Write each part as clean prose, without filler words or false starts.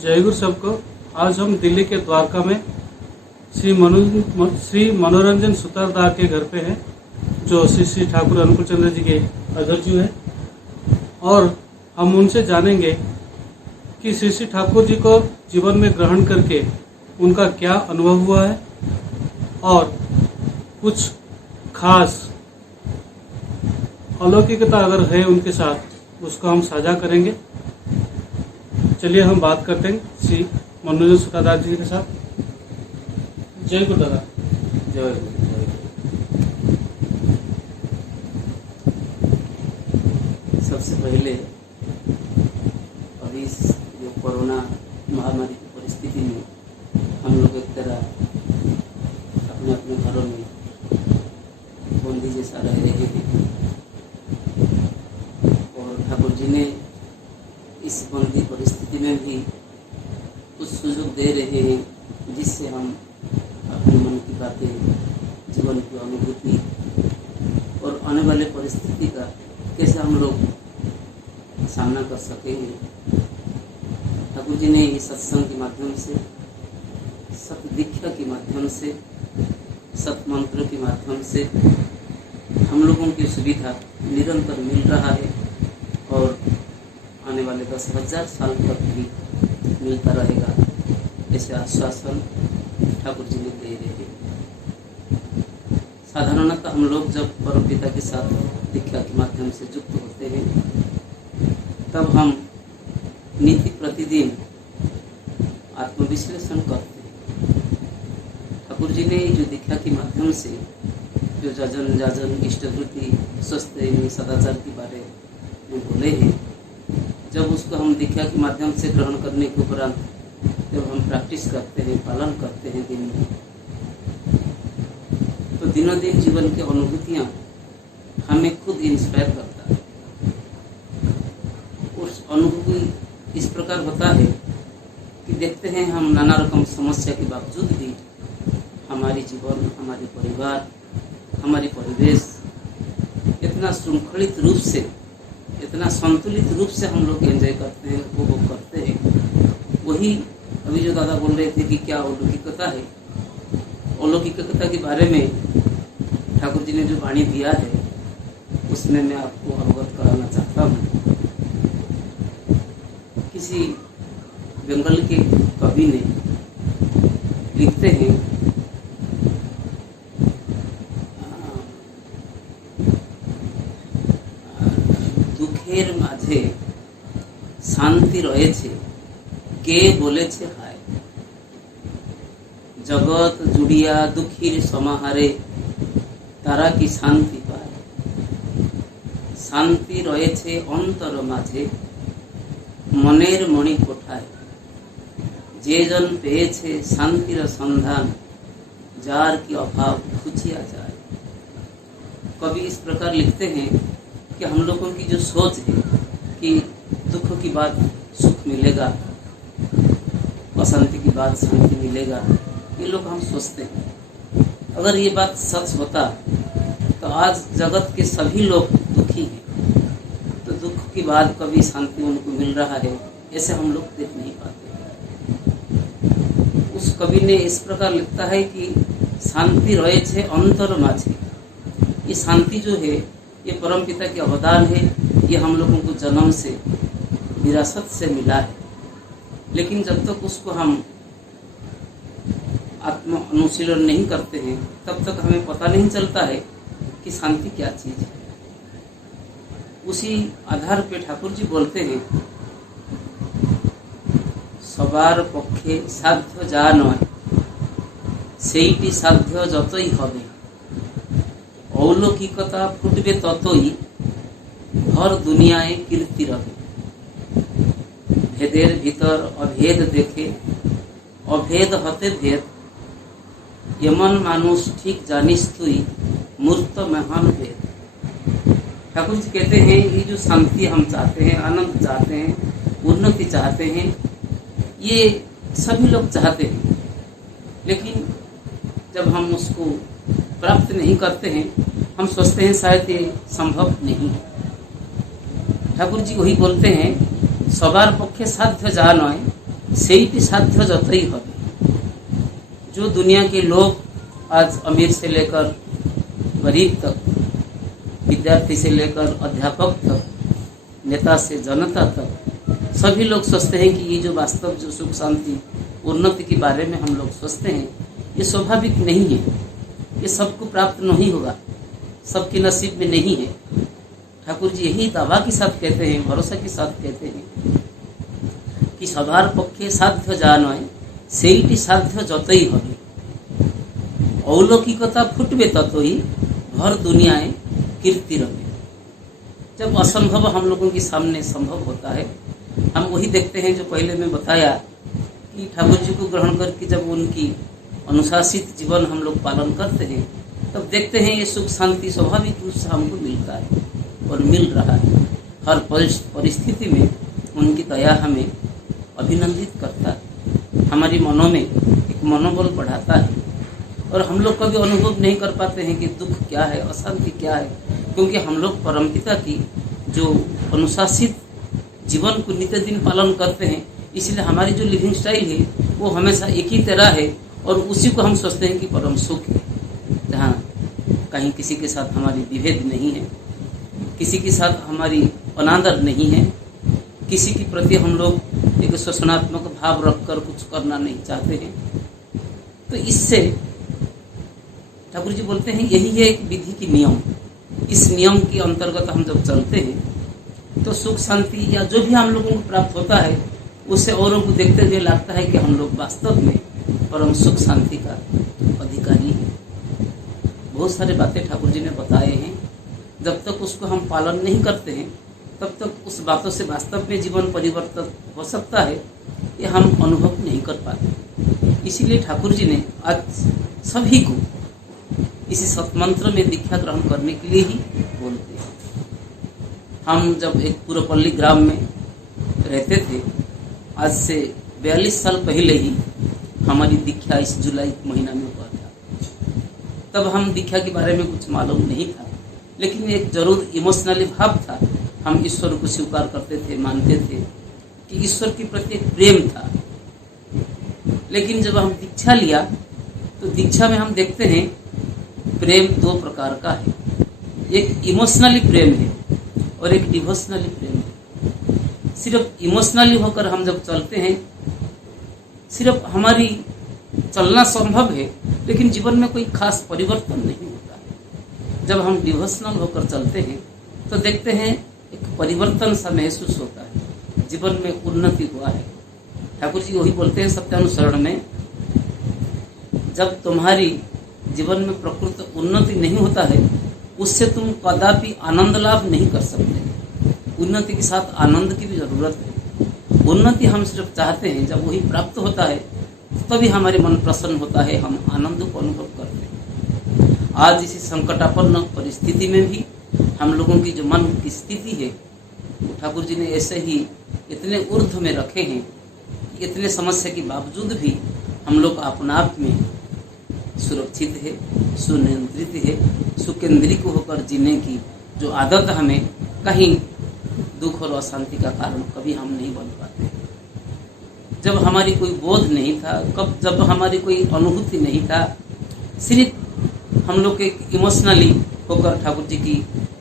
जय गुरु सबको। आज हम दिल्ली के द्वारका में श्री मनोरंजन सुतारदार के घर पे हैं, जो श्री ठाकुर अनुकूल चंद्र जी के अग्रजू हैं, और हम उनसे जानेंगे कि श्री ठाकुर जी को जीवन में ग्रहण करके उनका क्या अनुभव हुआ है और कुछ खास अलौकिकता अगर है उनके साथ उसको हम साझा करेंगे। चलिए हम बात करते हैं श्री मनोरंजन सुतारदार जी के साथ। जय गुरु दादा। जय गुरु। सबसे पहले अभी जो कोरोना महामारी की परिस्थिति में हम लोग एक तरह अपने अपने घरों में बंदी जैसा रह रहे हैं, और ठाकुर जी ने इस बंदी परिस्थिति में भी कुछ सुযোগ दे रहे हैं जिससे हम अपने मन की बातें, जीवन की अनुभूति और आने वाले परिस्थिति का कैसे हम लोग सामना कर सकेंगे। ठाकुर जी ने इस सत्संग के माध्यम से, सत दीक्षा के माध्यम से, सत मंत्र के माध्यम से हम लोगों की सुविधा निरंतर मिल रहा है और आने वाले 10,000 साल तक भी मिलता रहेगा, ऐसे आश्वासन ठाकुर जी ने दे रहे हैं। साधारणतः हम लोग जब परमपिता के साथ दीक्षा के माध्यम से युक्त होते हैं तब हम नित्य प्रतिदिन आत्मविश्लेषण करते हैं। ठाकुर जी ने जो दीक्षा के माध्यम से जो जाजन जाजन इष्टवृत्ति स्वस्थ सदाचार के बारे में बोले हैं, जब उसको हम दीक्षा के माध्यम से ग्रहण करने के उपरांत जब हम प्रैक्टिस करते हैं, पालन करते हैं दिन में, तो दिनों दिन जीवन की अनुभूतियाँ हमें खुद इंस्पायर करता है। उस अनुभूति इस प्रकार होता है कि देखते हैं हम नाना रकम समस्या के बावजूद भी हमारी जीवन, हमारे परिवार, हमारी परिवेश इतना श्रृंखलित रूप से, इतना संतुलित रूप से हम लोग एंजॉय करते हैं, उपभोग करते हैं। वही अभी जो दादा बोल रहे थे कि क्या अलौकिकता है, अलौकिकता के बारे में ठाकुर जी ने जो वाणी दिया है उसमें मैं आपको अवगत कराना चाहता हूँ। किसी बंगाल के कवि ने लिखते हैं, दुखेर माझे शांति रयेछे के बोलेछे हाय, जगत जुड़िया दुखीर समाहारे तारा की शांति पाए, शांति रयेछे अंतर माझे मनेर मणि कोठाय, जे जन पेয়েছে शांतिर संधान जार की अभाव खुचिया जाए। कवि इस प्रकार लिखते हैं कि हम लोगों की जो सोच है कि दुख की बाद सुख मिलेगा, अशांति की बाद शांति मिलेगा, ये लोग हम सोचते हैं। अगर ये बात सच होता तो आज जगत के सभी लोग दुखी हैं, तो दुख की बाद कभी शांति उनको मिल रहा है, ऐसे हम लोग देख नहीं पाते। उस कवि ने इस प्रकार लिखता है कि शांति रयेछे अंतर माझे। ये शांति जो है ये परमपिता के अवदान है, ये हम लोगों को जन्म से, विरासत से मिला है। लेकिन जब तक उसको हम आत्म अनुशीलन नहीं करते हैं तब तक हमें पता नहीं चलता है कि शांति क्या चीज है। उसी आधार पे ठाकुर जी बोलते हैं, सबार पक्षे साध्य जा नय सेइटी साध्य जतई हबे, अलौकिकता फुटबे ततई भर दुनियाय कीर्ति रहे। भेदेर भीतर अभेद देखे अभेद हते भेद, यमन मानुष ठीक जानिस तुई मूर्त महान भेद। ठाकुर जी कहते हैं ये जो शांति हम चाहते हैं, आनंद चाहते हैं, उन्नति चाहते हैं, ये सभी लोग चाहते हैं, लेकिन जब हम उसको प्राप्त नहीं करते हैं हम सोचते हैं शायद ये संभव नहीं। ठाकुर जी वही बोलते हैं, सबार पक्षे साध्य जा नय सेईटी साध्य जतई हबे। जो दुनिया के लोग आज अमीर से लेकर गरीब तक, विद्यार्थी से लेकर अध्यापक तक, नेता से जनता तक, सभी लोग सोचते हैं कि ये जो वास्तव जो सुख शांति उन्नति के बारे में हम लोग सोचते हैं, ये स्वाभाविक नहीं है, ये सबको प्राप्त नहीं होगा, सबके नसीब में नहीं है। ठाकुर जी यही दावा के साथ कहते हैं, भरोसा के साथ कहते हैं कि सभार पक्षे साध्य जानय सेईटी साध्य जतई हबे। अलौकिकता फुटबे ततोई भर दुनियाए कीर्ति रहे। जब असंभव हम लोगों के सामने संभव होता है, हम वही देखते हैं जो पहले मैं बताया कि ठाकुर जी को ग्रहण करके जब उनकी अनुशासित जीवन हम लोग पालन करते हैं, तब देखते हैं ये सुख शांति स्वाभाविक रूप से हमको मिलता है और मिल रहा है। हर परिस्थिति में उनकी दया हमें अभिनंदित करता है, हमारी मनों में एक मनोबल बढ़ाता है। और हम लोग कभी अनुभव नहीं कर पाते हैं कि दुख क्या है, अशांति क्या है, क्योंकि हम लोग परमपिता की जो अनुशासित जीवन को नित्य दिन पालन करते हैं, इसलिए हमारी जो लिविंग स्टाइल है वो हमेशा एक ही तरह है और उसी को हम सोचते हैं कि परम सुख है, जहाँ कहीं किसी के साथ हमारी विभेद नहीं है, किसी के साथ हमारी अनादर नहीं है, किसी के प्रति हम लोग एक शोषणात्मक भाव रखकर कुछ करना नहीं चाहते हैं। तो इससे ठाकुर जी बोलते हैं यही है एक विधि की नियम। इस नियम के अंतर्गत हम जब चलते हैं तो सुख शांति या जो भी हम लोगों को प्राप्त होता है, उससे औरों को देखते हुए लगता है कि हम लोग वास्तव में परम सुख शांति का अधिकारी है। बहुत सारे बातें ठाकुर जी ने बताए हैं, जब तक उसको हम पालन नहीं करते हैं तब तक उस बातों से वास्तव में जीवन परिवर्तन हो सकता है, ये हम अनुभव नहीं कर पाते। इसीलिए ठाकुर जी ने आज सभी को इसी सतमंत्र में दीक्षा ग्रहण करने के लिए ही बोलते हैं। हम जब एक पूर्वपल्ली ग्राम में रहते थे, आज से 42 साल पहले ही हमारी दीक्षा इस जुलाई महीना में हुआ था। तब हम दीक्षा के बारे में कुछ मालूम नहीं था, लेकिन एक जरूर इमोशनली भाव था। हम ईश्वर को स्वीकार करते थे, मानते थे कि ईश्वर के प्रति एक प्रेम था। लेकिन जब हम दीक्षा लिया तो दीक्षा में हम देखते हैं प्रेम दो प्रकार का है, एक इमोशनली प्रेम है और एक डिवोशनली प्रेम है। सिर्फ इमोशनली होकर हम जब चलते हैं, सिर्फ हमारी चलना संभव है, लेकिन जीवन में कोई खास परिवर्तन नहीं होता। जब हम डिवोशनल होकर चलते हैं तो देखते हैं एक परिवर्तन सा महसूस होता है, जीवन में उन्नति हुआ है। ठाकुर जी वही बोलते हैं सत्यानुसरण में, जब तुम्हारी जीवन में प्रकृत उन्नति नहीं होता है, उससे तुम कदापि आनंद लाभ नहीं कर सकते। उन्नति के साथ आनंद की भी जरूरत है। उन्नति हम सिर्फ चाहते हैं, जब वही प्राप्त होता है तभी हमारे मन प्रसन्न होता है, हम आनंद को अनुभव करते हैं। आज इसी संकटापन्न परिस्थिति में भी हम लोगों की जो मन की स्थिति है, ठाकुर जी ने ऐसे ही इतने ऊर्ध्व में रखे हैं कि इतने समस्या के बावजूद भी हम लोग अपने आप में सुरक्षित है, सुनियंत्रित है, सुकेंद्रित होकर जीने की जो आदत हमें कहीं दुख और अशांति का कारण कभी हम नहीं बन पाते। जब हमारी कोई बोध नहीं था, जब हमारी कोई अनुभूति नहीं था, सिर्फ हम लोग एक इमोशनली होकर ठाकुर जी की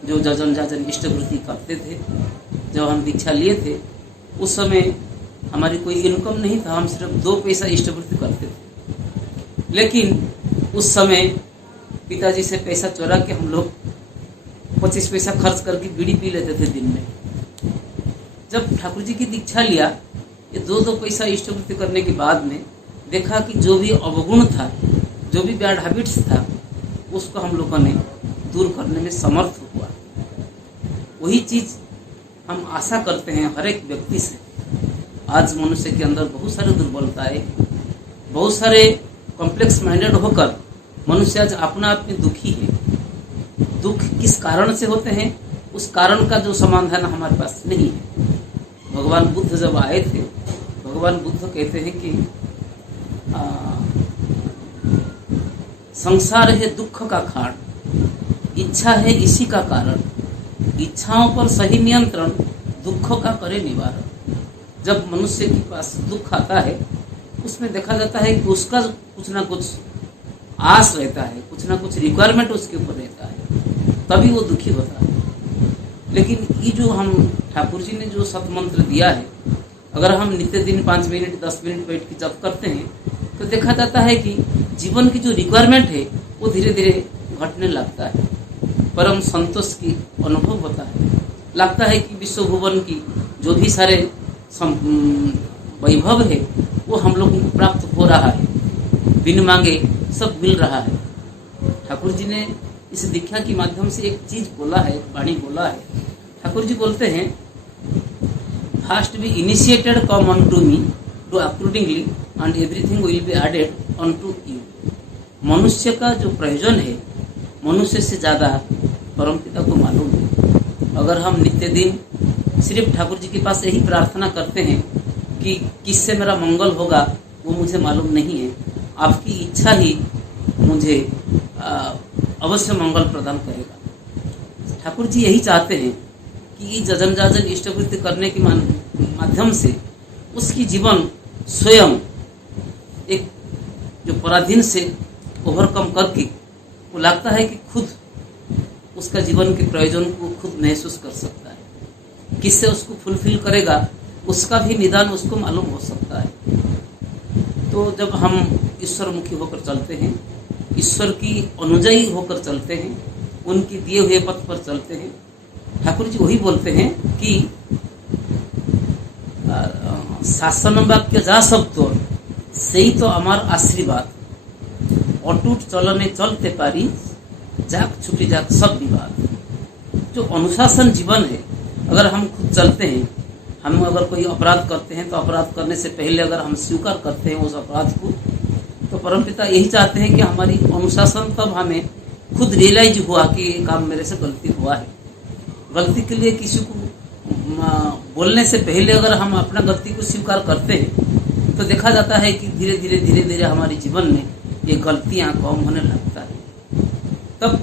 जो जजन जाजन इष्टवृत्ति करते थे। जब हम दीक्षा लिए थे उस समय हमारी कोई इनकम नहीं था, हम सिर्फ 2 पैसा इष्टवृत्ति करते थे। लेकिन उस समय पिताजी से पैसा चुरा के हम लोग 25 पैसा खर्च करके बीड़ी पी लेते थे दिन में। जब ठाकुर जी की दीक्षा लिया, ये 2-2 पैसा इष्टवृत्ति करने के बाद में देखा कि जो भी अवगुण था, जो भी बैड हैबिट्स था, उसको हम लोगों ने दूर करने में समर्थ हुआ। वही चीज हम आशा करते हैं हर एक व्यक्ति से। आज मनुष्य के अंदर बहुत सारे दुर्बलताएं, बहुत सारे कॉम्प्लेक्स माइंडेड होकर मनुष्य आज अपना आप में दुखी है। दुख किस कारण से होते हैं, उस कारण का जो समाधान हमारे पास नहीं है। भगवान बुद्ध जब आए थे, भगवान बुद्ध कहते हैं कि संसार है दुख का खाड़, इच्छा है इसी का कारण, इच्छाओं पर सही नियंत्रण दुखों का करे निवारण। जब मनुष्य के पास दुख आता है उसमें देखा जाता है कि उसका कुछ ना कुछ आस रहता है, कुछ ना कुछ रिक्वायरमेंट उसके ऊपर रहता है, तभी वो दुखी होता है। लेकिन ये जो हम ठाकुर जी ने जो सतमंत्र दिया है, अगर हम नित्य दिन 5 मिनट 10 मिनट बैठ के जप करते हैं तो देखा जाता है कि जीवन की जो रिक्वायरमेंट है वो धीरे धीरे घटने लगता है, परम संतोष की अनुभव होता है। लगता है कि विश्व भुवन की जो भी सारे वैभव है वो हम लोगों को प्राप्त हो रहा है, बिन मांगे सब मिल रहा है। ठाकुर जी ने इस दीक्षा के माध्यम से एक चीज बोला है, एक वाणी बोला है। ठाकुर जी बोलते हैं, first be initiated come on to me to accordingly and everything will be added on to you. मनुष्य का जो प्रयोजन है मनुष्य से ज़्यादा परमपिता को मालूम है। अगर हम नित्य दिन सिर्फ ठाकुर जी के पास यही प्रार्थना करते हैं कि किससे मेरा मंगल होगा, वो मुझे मालूम नहीं है, आपकी इच्छा ही मुझे अवश्य मंगल प्रदान करेगा। ठाकुर जी यही चाहते हैं कि जजन जाजन इष्टवृत्ति करने के माध्यम से उसकी जीवन स्वयं एक जो पराधीन से ओवरकम करके वो लगता है कि खुद उसका जीवन के प्रयोजन को खुद महसूस कर सकता है। किससे उसको फुलफिल करेगा उसका भी निदान उसको मालूम हो सकता है। तो जब हम ईश्वर मुखी होकर चलते हैं, ईश्वर की अनुयायी होकर चलते हैं, उनके दिए हुए पथ पर चलते हैं, ठाकुर जी वही बोलते हैं कि शासन वाक्य जा शब्द से ही तो अमार आशीर्वाद, अटूट चलने चलते पारी जाक छुटी जाक सब विवाद। जो अनुशासन जीवन है, अगर हम खुद चलते हैं, हम अगर कोई अपराध करते हैं तो अपराध करने से पहले अगर हम स्वीकार करते हैं उस अपराध को, तो परमपिता यही चाहते हैं कि हमारी अनुशासन तब हमें खुद रियलाइज हुआ कि ये काम मेरे से गलती हुआ है। गलती के लिए किसी को बोलने से पहले अगर हम अपना गलती को स्वीकार करते हैं तो देखा जाता है कि धीरे धीरे हमारे जीवन में ये गलतियां कम होने लगता है। तब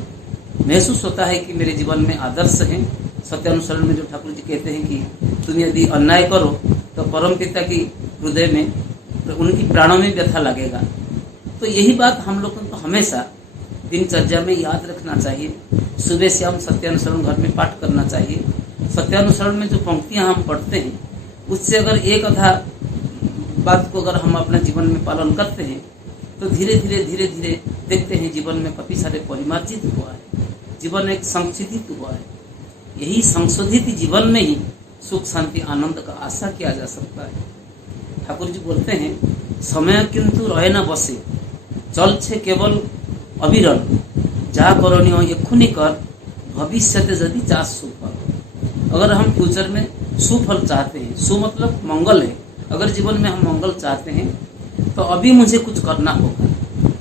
महसूस होता है कि मेरे जीवन में आदर्श हैं। सत्यानुसरण में जो ठाकुर जी कहते हैं कि तुम यदि अन्याय करो तो परम पिता की हृदय में, उनकी प्राणों में व्यथा लगेगा। तो यही बात हम लोगों को हमेशा दिनचर्या में याद रखना चाहिए। सुबह से हम सत्यानुसरण घर में पाठ करना चाहिए। सत्यानुसरण में जो पंक्तियां हम पढ़ते हैं उससे अगर एक आधा बात को अगर हम अपने जीवन में पालन करते हैं तो धीरे धीरे देखते हैं जीवन में काफी सारे परिमार्जित हुआ है, जीवन एक संशोधित हुआ है। यही संशोधित जीवन में ही सुख शांति आनंद का आशा किया जा सकता है। ठाकुर जी बोलते हैं, समय किंतु रहे न बसे, चल छे केवल अविरल, जा करणीय एखुनी कर, भविष्य यदि चाह सुफल। अगर हम फ्यूचर में सुफल चाहते हैं, सु मतलब मंगल है, अगर जीवन में हम मंगल चाहते हैं तो अभी मुझे कुछ करना होगा।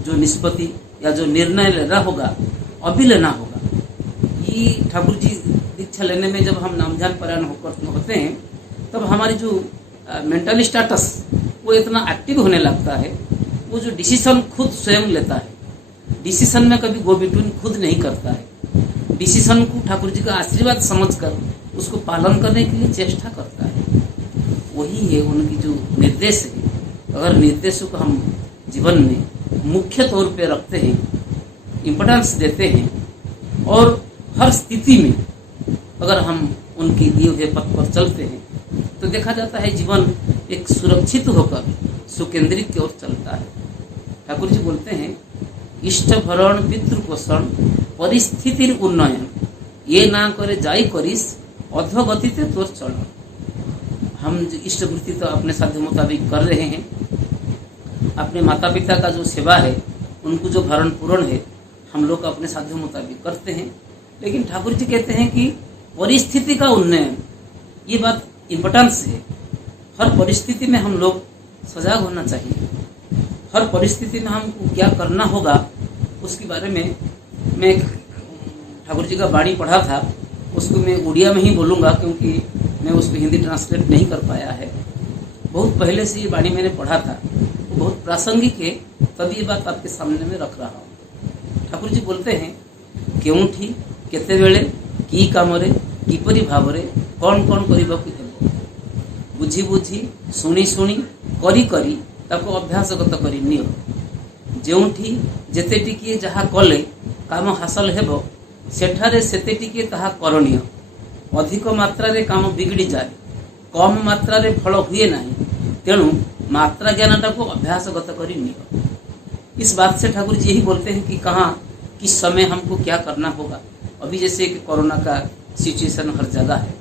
जो निष्पत्ति या जो निर्णय लेना होगा अभी लेना होगा। ये ठाकुर जी दीक्षा लेने में जब हम नाम ध्यान परायण होते हैं तब हमारी जो मेंटल स्टेटस वो इतना एक्टिव होने लगता है। वो जो डिसीजन खुद स्वयं लेता है, डिसीजन में कभी गो बिटवीन खुद नहीं करता है। डिसीजन को ठाकुर जी का आशीर्वाद समझकर उसको पालन करने के लिए चेष्टा करता है। वही है उनकी जो निर्देश है। अगर निर्देशों को हम जीवन में मुख्य तौर पे रखते हैं, इम्पोर्टेंस देते हैं और हर स्थिति में अगर हम उनके दिए हुए पथ पर चलते हैं तो देखा जाता है जीवन एक सुरक्षित होकर सुकेंद्रित की ओर चलता है। ठाकुर जी बोलते हैं, इष्ट भरण पितृपोषण परिस्थिति उन्नयन, ये ना करे जाई करिस अधोगतिते तोर चलन। हम इष्ट वृत्ति तो अपने साध्य मुताबिक कर रहे हैं। अपने माता पिता का जो सेवा है, उनको जो भरण पूर्ण है, हम लोग अपने साध्य मुताबिक करते हैं। लेकिन ठाकुर जी कहते हैं कि परिस्थिति का उन्नयन, ये बात इम्पोर्टेंस है। हर परिस्थिति में हम लोग सजाग होना चाहिए। हर परिस्थिति में हमको क्या करना होगा उसके बारे में मैं ठाकुर जी का वाणी पढ़ा था, उसको मैं उड़िया में ही बोलूँगा क्योंकि मैं उसको हिंदी ट्रांसलेट नहीं कर पाया है। बहुत पहले से ये वाणी मैंने पढ़ा था, वो बहुत प्रासंगिक है, तभी ये बात आपके सामने में रख रहा हूँ। ठाकुर जी बोलते हैं, केउठी केते बेले की कामरे किपरि भावरे कौन कौन करबाकु हेबो, बुझी बुझी शुणी शुणी करी करी ताको अभ्यासगत करी नियो जेउठी जेते टिके जहा कले काम हासिल हेबो सेठारे सेते टिके ताहा करणीय अधिक मात्रा रे काम बिगड़ी जाए कम मात्रा रे फल हुए नहीं तेणु मात्रा ज्ञानटा को अभ्यासगत करी नियो। इस बात से ठाकुर जी यही बोलते हैं कि कहाँ किस समय हमको क्या करना होगा। अभी जैसे कि कोरोना का सिचुएशन हर जगह है,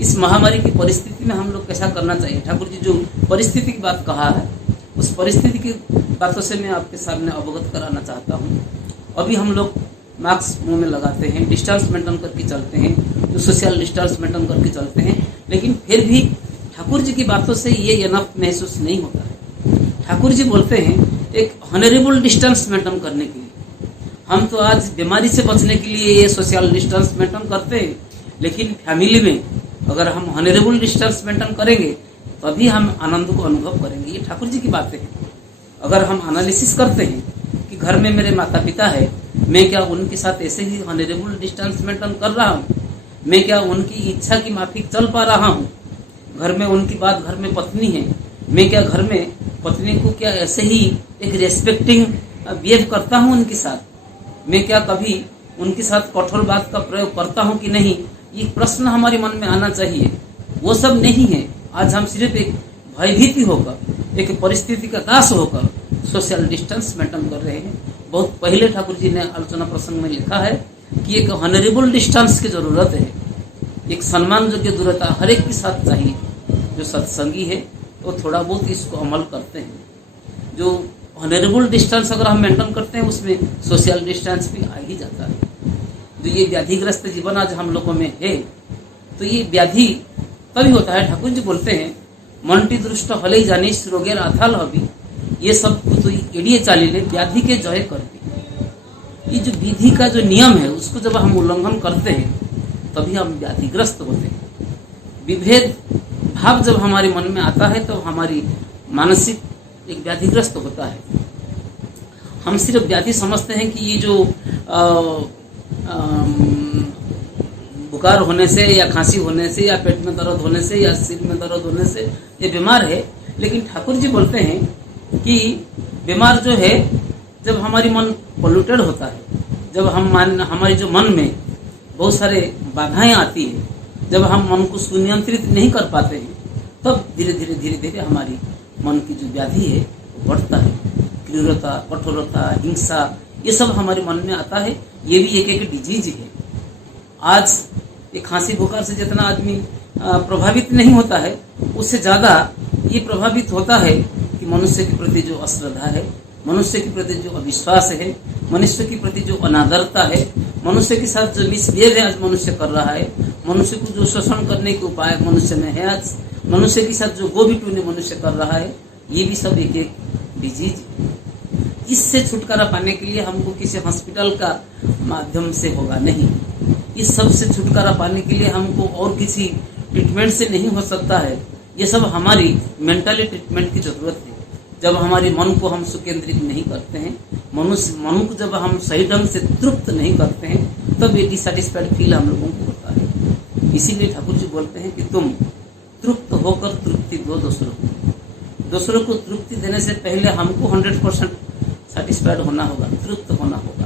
इस महामारी की परिस्थिति में हम लोग कैसा करना चाहिए। ठाकुर जी जो परिस्थिति की बात कहा है उस परिस्थिति की बातों से मैं आपके सामने अवगत कराना चाहता हूँ। अभी हम लोग मास्क मुंह में लगाते हैं, डिस्टेंस मेंटेन करके चलते हैं, जो सोशल डिस्टेंस मेंटेन करके चलते हैं, लेकिन फिर भी ठाकुर जी की बातों से ये इनफ महसूस नहीं होता है। ठाकुर जी बोलते हैं एक हॉनरेबल डिस्टेंस मेंटेन करने के लिए। हम तो आज बीमारी से बचने के लिए ये सोशल डिस्टेंस मेंटेन करते हैं, लेकिन फैमिली में अगर हम हॉनरेबल डिस्टेंस मेंटेन करेंगे तभी हम आनंद को अनुभव करेंगे। ये ठाकुर जी की बातें हैं। अगर हम एनालिसिस करते हैं कि घर में मेरे माता पिता है, मैं क्या उनके साथ ऐसे ही हॉनरेबल डिस्टेंस मेंटेन कर रहा हूँ? मैं क्या उनकी इच्छा की माफिक चल पा रहा हूँ? घर में उनकी बात, घर में पत्नी है, मैं क्या घर में पत्नी को क्या ऐसे ही एक रेस्पेक्टिंग बिहेव करता हूँ उनके साथ? मैं क्या कभी उनके साथ कठोर बात का प्रयोग करता हूँ कि नहीं? ये प्रश्न हमारे मन में आना चाहिए। वो सब नहीं है। आज हम सिर्फ एक भयभीति होकर, एक परिस्थिति का दास होकर सोशल डिस्टेंस मेंटेन कर रहे हैं। बहुत पहले ठाकुर जी ने आलोचना प्रसंग में लिखा है कि एक हॉनरेबल डिस्टेंस की जरूरत है, एक सम्मान योग्य दूरता हर एक के साथ चाहिए। जो सत्संगी है वो थोड़ा बहुत इसको अमल करते हैं। जो हॉनरेबल डिस्टेंस अगर हम मेंटेन करते हैं उसमें सोशल डिस्टेंस भी आ ही जाता है। जो ये व्याधिग्रस्त जीवन आज हम लोगों में है, तो ये व्याधि तभी होता है। ठाकुर जी बोलते हैं मनटी दृष्ट हले जानिस रोगेर आथाल हबी, ये सब तो एड़िए चालीले व्याधि के जय कर दी। ये जो विधि का जो नियम है उसको जब हम उल्लंघन करते हैं तभी हम व्याधिग्रस्त होते हैं। विभेद भाव जब हमारे मन में आता है तो हमारी मानसिक एक व्याधिग्रस्त होता है। हम सिर्फ व्याधि समझते हैं कि ये जो बुखार होने से या खांसी होने से या पेट में दर्द होने से या सिर में दर्द होने से ये बीमार है, लेकिन ठाकुर जी बोलते हैं कि बीमार जो है जब हमारी मन पोल्यूटेड होता है, जब हमारे जो मन में बहुत सारे बाधाएं आती है, जब हम मन को सुनियंत्रित नहीं कर पाते हैं, तब धीरे धीरे हमारी मन की जो व्याधि है वो बढ़ता है। क्रूरता, कठोरता, हिंसा, ये सब हमारे मन में आता है। ये भी एक डिजीज है। आज ये खांसी बुखार से जितना आदमी प्रभावित नहीं होता है, उससे ज़्यादा ये प्रभावित होता है कि मनुष्य के प्रति जो अश्रद्धा है, मनुष्य के प्रति जो अविश्वास है, मनुष्य के प्रति जो अनादरता है, मनुष्य के साथ जो मिसबिहेव है आज मनुष्य कर रहा है, मनुष्य को जो शोषण करने के उपाय मनुष्य में है, आज मनुष्य के साथ जो गोभी मनुष्य कर रहा है, ये भी सब एक डिजीज। इससे छुटकारा पाने के लिए हमको किसी हॉस्पिटल का माध्यम से होगा नहीं। इस सब से छुटकारा पाने के लिए हमको और किसी ट्रीटमेंट से नहीं हो सकता है। ये सब हमारी मेंटली ट्रीटमेंट की जरूरत है। जब हमारे मन को हम सुकेंद्रित नहीं करते हैं, मन को जब हम सही ढंग से तृप्त नहीं करते हैं, तब ये डिसैटिस्फाइड फील हम लोगों को होता है। इसीलिए ठाकुर जी बोलते हैं कि तुम तृप्त होकर तृप्ति दो दूसरों को। दूसरों को तृप्ति देने से पहले हमको 100% सेटिस्फाइड होना होगा, तृप्त होना होगा।